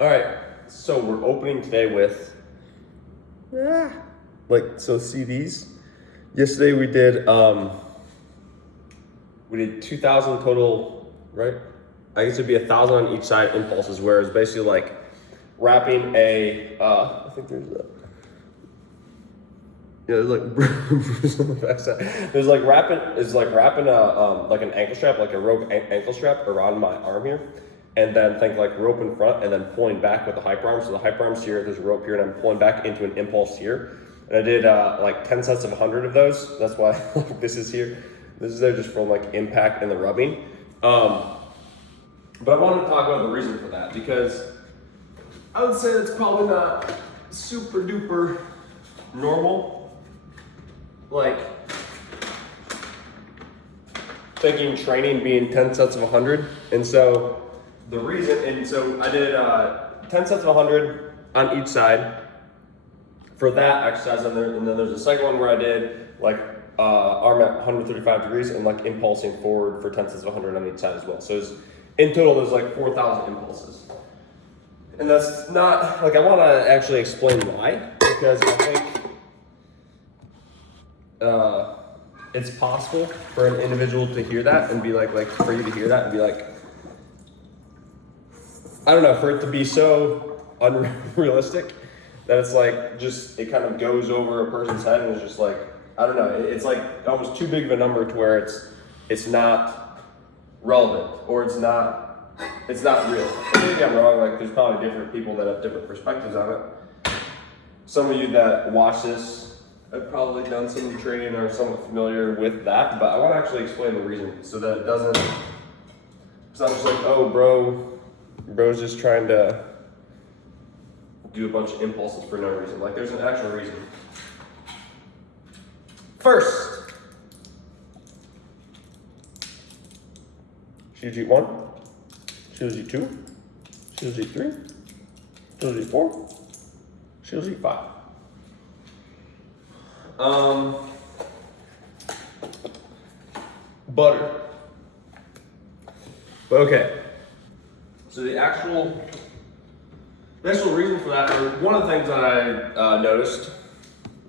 All right, so we're opening today with, CDs. Yesterday we did 2,000 total, right? I guess it'd be 1,000 on each side impulses, where it's basically like wrapping I think there's a, yeah, there's like bruise on the backside. There's like wrapping like an ankle strap, like a rope ankle strap around my arm here, and then think like rope in front, and then pulling back with the hyper arm. So the hyper arm's here, there's a rope here, and I'm pulling back into an impulse here. And I did like 10 sets of 100 of those. That's why this is here. This is there just from like impact and the rubbing. But I wanted to talk about the reason for that, because I would say that's probably not super duper normal. Like thinking training being 10 sets of 100. And so I did 10 sets of 100 on each side for that exercise. And then there's a second one where I did like arm at 135 degrees and like impulsing forward for 10 sets of 100 on each side as well. So in total, there's like 4,000 impulses. And that's not, like, I want to actually explain why, because I think it's possible for an individual to hear that and be like for you to hear that and be like, I don't know, for it to be so unrealistic that it's like just, it kind of goes over a person's head and it's just like, I don't know, it's like almost too big of a number to where it's not relevant, or it's not real. Maybe I'm wrong, like there's probably different people that have different perspectives on it. Some of you that watch this have probably done some training or are somewhat familiar with that, but I want to actually explain the reason so that it's not just like, oh, bro's just trying to do a bunch of impulses for no reason. Like there's an actual reason. First, Shield G 1, Shield G 2, Shield G 3, Shield G 4, Shield G 5. Butter. But okay. So the actual reason for that, or one of the things that I noticed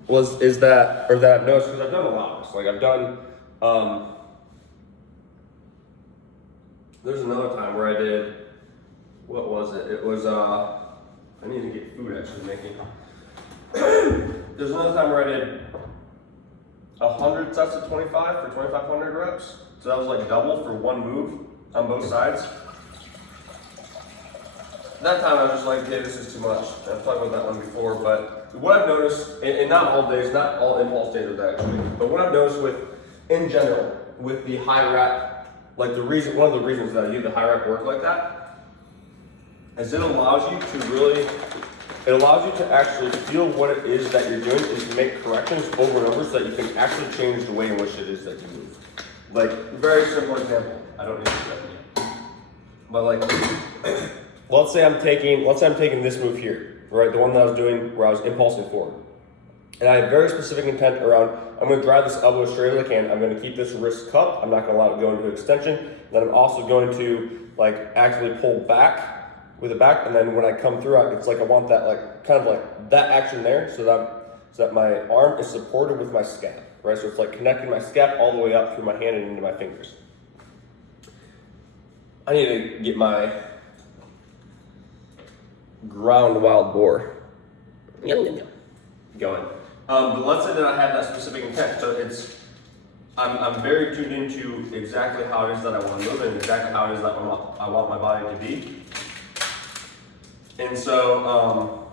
that I've noticed, because I've done a lot of this. Like I've done, there's another time where I did, what was it? It was, I need to get food actually making. There's another time where I did 100 sets of 25 for 2,500 reps. So that was like double for one move on both sides. That time I was just like, okay, this is too much. I've talked about that one before, but what I've noticed, and not all days, not all impulse days are that actually, but what I've noticed in general, with the high rep, like one of the reasons that I do the high rep work like that, is it allows you to actually feel what it is that you're doing, and to make corrections over and over so that you can actually change the way in which it is that you move. Like, very simple example. I don't need to do that yet. But like, let's say I'm taking this move here, right? The one that I was doing where I was impulsing forward. And I have very specific intent around, I'm going to drive this elbow as straight as I can. I'm going to keep this wrist cupped. I'm not going to allow it to go into extension. And then I'm also going to like actually pull back with the back. And then when I come through, it's like I want that like kind of like that action there, so that my arm is supported with my scap, right? So it's like connecting my scap all the way up through my hand and into my fingers. I need to get my ground wild boar going. But let's say that I have that specific intent. So I'm very tuned into exactly how it is that I want to move and exactly how it is that I want my body to be. And so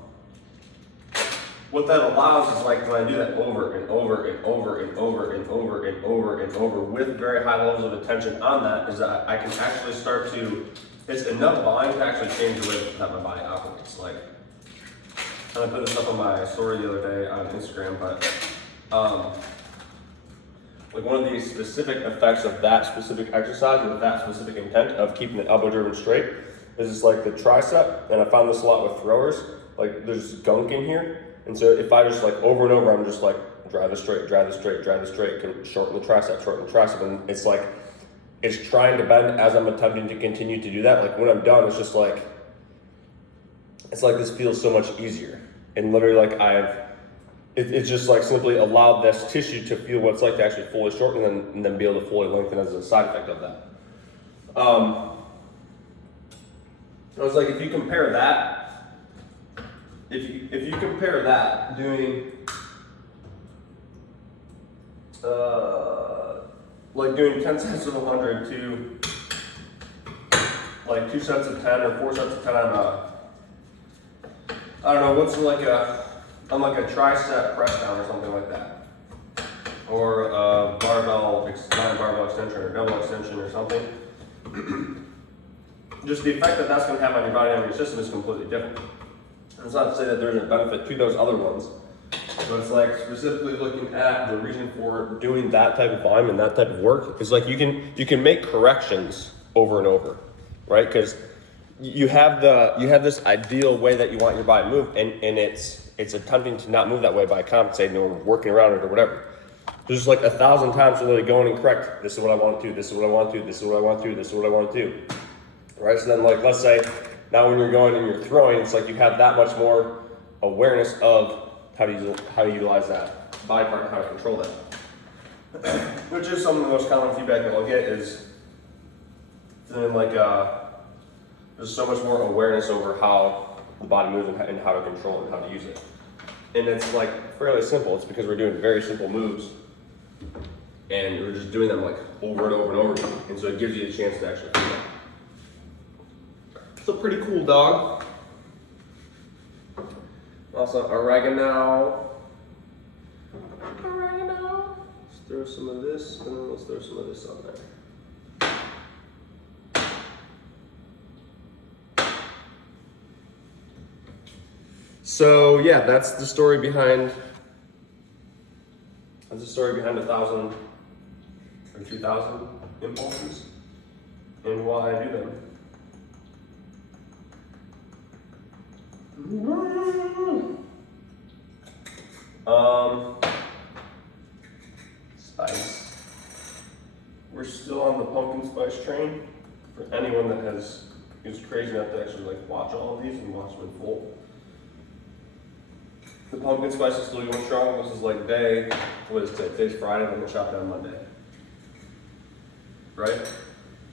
what that allows is like when I do that over and over and over and over and over and over and over with very high levels of attention on that, is that I can actually start to, it's enough volume to actually change the way that my body operates. Like, I put this up on my story the other day on Instagram, but like one of the specific effects of that specific exercise with that specific intent of keeping the elbow driven straight is just like the tricep, and I found this a lot with throwers. Like there's gunk in here, and so if I just like over and over, I'm just like drive this straight, drive this straight, drive this straight, can shorten the tricep, and it's like it's trying to bend as I'm attempting to continue to do that. Like when I'm done, it's just like it's like this feels so much easier. And literally like it's just like simply allowed this tissue to feel what it's like to actually fully shorten and then be able to fully lengthen as a side effect of that. I was like, if you compare that, if you compare that doing like doing 10 sets of 100 to like 2 sets of 10 or 4 sets of 10 on I don't know, what's like on like a tricep press down or something like that, or a barbell extension or double extension or something. Just the effect that that's going to have on your body and your system is completely different. And it's not to say that there's a benefit to those other ones, but it's like specifically looking at the reason for doing that type of volume and that type of work is like you can make corrections over and over, right? Because you have this ideal way that you want your body to move, and it's attempting to not move that way by compensating or working around it or whatever. There's like 1,000 times really going and correct. This is what I want to do. This is what I want to do. This is what I want to do. This is what I want to do. Right? So then, like, let's say now when you're going and you're throwing, it's like you have that much more awareness of how to utilize that body part and how to control that. Which is some of the most common feedback that I'll get is feeling like there's so much more awareness over how the body moves and how to control it and how to use it. And it's like fairly simple. It's because we're doing very simple moves and we're just doing them like over and over and over again. And so it gives you a chance to actually feel that. So pretty cool, dog. Also oregano. Let's throw some of this and then let's throw some of this on there. So yeah, that's the story behind 1,000 or 2,000 impulses and why I do them. Spice. We're still on the pumpkin spice train. For anyone that is crazy enough to actually like watch all of these and watch them in full. The pumpkin spice is still going strong. This is like what is today? Today's Friday, I'm gonna shop it on Monday. Right?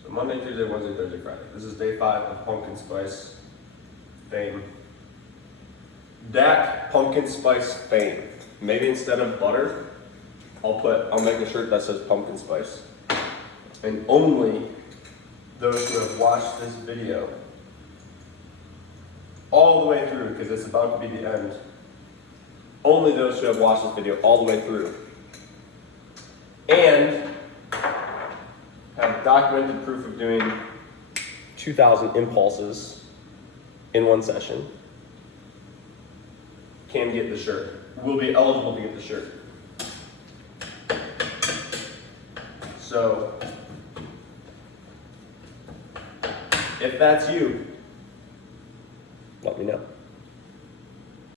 So Monday, Tuesday, Wednesday, Thursday, Friday. This is day 5 of pumpkin spice fame. DAC pumpkin spice fame. Maybe instead of butter, I'll make a shirt that says pumpkin spice. And only those who have watched this video all the way through, because it's about to be the end. Only those who have watched this video all the way through and have documented proof of doing 2,000 impulses in one session can get the shirt. Will be eligible to get the shirt. So, if that's you, let me know.